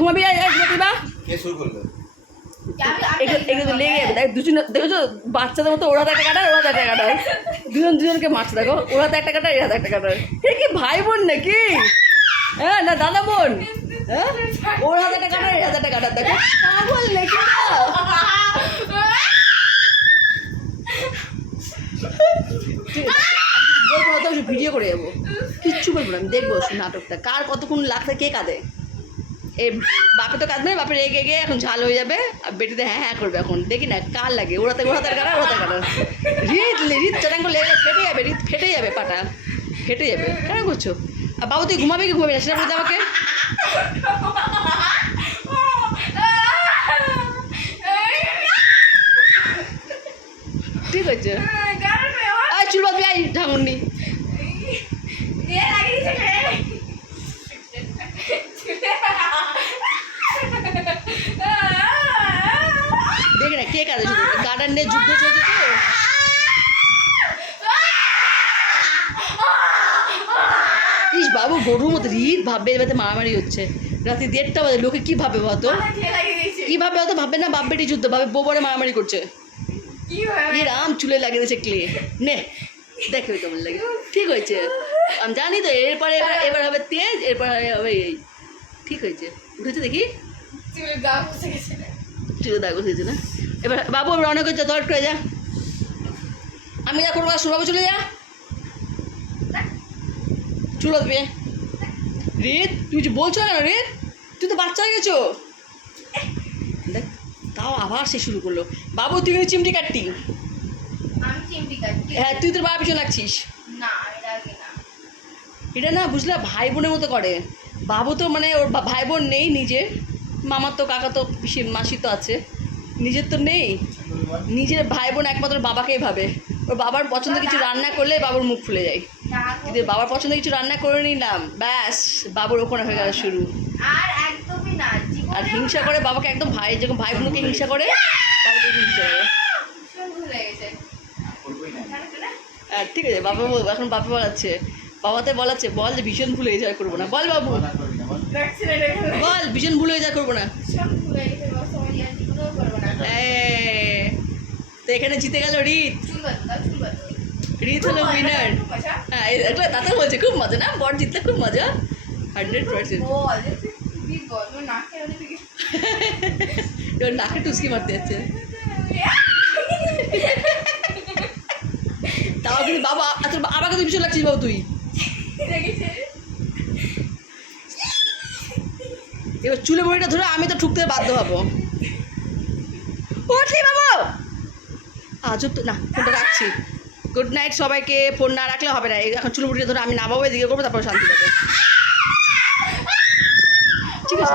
ঘুমাবি বা এগুলো লেগে যাবে। দেখ দুজন দেখেছো বাচ্চাদের মতো ওরা একটা কাটায়, ওরা একটা কাটায়, দুজনকে মারছে। দেখো ওরা তো একটা কাটায়, এরা একটা কাটায়। এ কি ভাই বোন নাকি? হ্যাঁ না দাদা বোন? হ্যাঁ ওর হাতে একটা কাটার, এর হাতে একটা কাটার। দেখো পাগল নাকি না? ঠিক আছে বলবো না তো, আমি ভিডিও করে যাবো, কিচ্ছু বলবো না। আমি দেখবো নাটকটা কার কতক্ষণ লাগছে, কে কাঁদে। এই বাপে তো কাঁদবে, বাপের রেগে গিয়ে এখন ঝাল হয়ে যাবে, আর বেটিতে হ্যাঁ হ্যাঁ করবে। এখন দেখি না কার লাগে, ওরাতে কাটার, ওরাতে কাটার। রিত চাটাঙ্গ লেগে ফেটে যাবে, রিত ফেটে যাবে, পাটা ফেটে যাবে। কেন করছো? আর বাবু তুই ঘুমাবি কি ঘুমাবি না সেটা বলতে আমাকে। ঠিক আছে চুল বাঁধবি, আই ঢাঙুনি। দেখে না কে কাঁদে, শুধু গার্ডেন নিয়ে যুদ্ধ চলছে তো। ইস বাবু গরুর মতো রিত ভাববে এবারে মারামারি হচ্ছে রাতে 1:30টা বাজে, লোকে কি ভাবে বলতো? কি ভাবে অত ভাববে না, বাপ বেটি যুদ্ধ ভাবে, বউবরে মারামারি করছে। রাম চুলে লাগিয়ে দিয়েছে ক্লে, নে দেখবে কেমন লাগে। ঠিক হয়েছে, আমি জানি তো। এরপরে এবার হবে তেজ, এরপর হবে এই। ঠিক হয়েছে, উঠেছে দেখি চুলে দাগ বসেছে না। এবার বাবু অনেক হচ্ছে, দর করে যা। আমি যা করবো সুবাবু চলে যা, চুল আসবে। রিত তুই কিছু বলছো না রিত? তুই তো বাচ্চা হয়ে গেছো। দেখ তাও আবার সে শুরু করলো। বাবু তুই কিন্তু চিমটি কাটতি। হ্যাঁ তুই তোর বাবা পিছনে লাগছিস। এটা না বুঝলে ভাই বোনের মতো করে। বাবু তো মানে ওর ভাই বোন নেই নিজের, মামার তো কাকা তো পিসি মাসি তো আছে, নিজের তো নেই। নিজের ভাই বোন একমাত্র বাবাকেই ভাবে। ওর বাবার পছন্দ কিছু রান্না করলে বাবুর মুখ ফুলে যায়। যদি বাবার পছন্দ কিছু রান্না করে নিলাম ব্যাস, বাবুর ওখানে হয়ে গেল শুরু। আর হিংসা করে বাবাকে, একদম ভাই যখন ভাই বোনকে হিংসা করে বাবাকে হিংসা করে। হ্যাঁ ঠিক আছে, বাবা এখন বাবা বলাচ্ছে, বাবাতে বলাচ্ছে, বল যে ভীষণ ভুল হয়ে যায় করবো না। বল বাবু বল ভীষণ ভুল হয়ে যায় করবো না। তো এখানে জিতে গেল রিত। রিত হলো উইনার। হ্যাঁ এগুলো দাদা বলছে খুব মজা না, বর জিতলে খুব মজা 100%। এবার নাকে টুসকি মারতে যাচ্ছে। তাও কিন্তু বাবা আমাকে তো ভীষণ লাগছিস বাবু তুই। এবার চুলে বড়িটা ধরে আমি তো ঠুকতে বাধ্য হবো। উঠলি বাবু আজব তো না, ফোনটা রাখছি। গুড নাইট সবাইকে। ফোন না রাখলে হবে না, এখন চুল বুটিয়ে ধরে আমি নামাবো, এদিকে করবো, তারপর শান্তি পাবে। ঠিক আছে।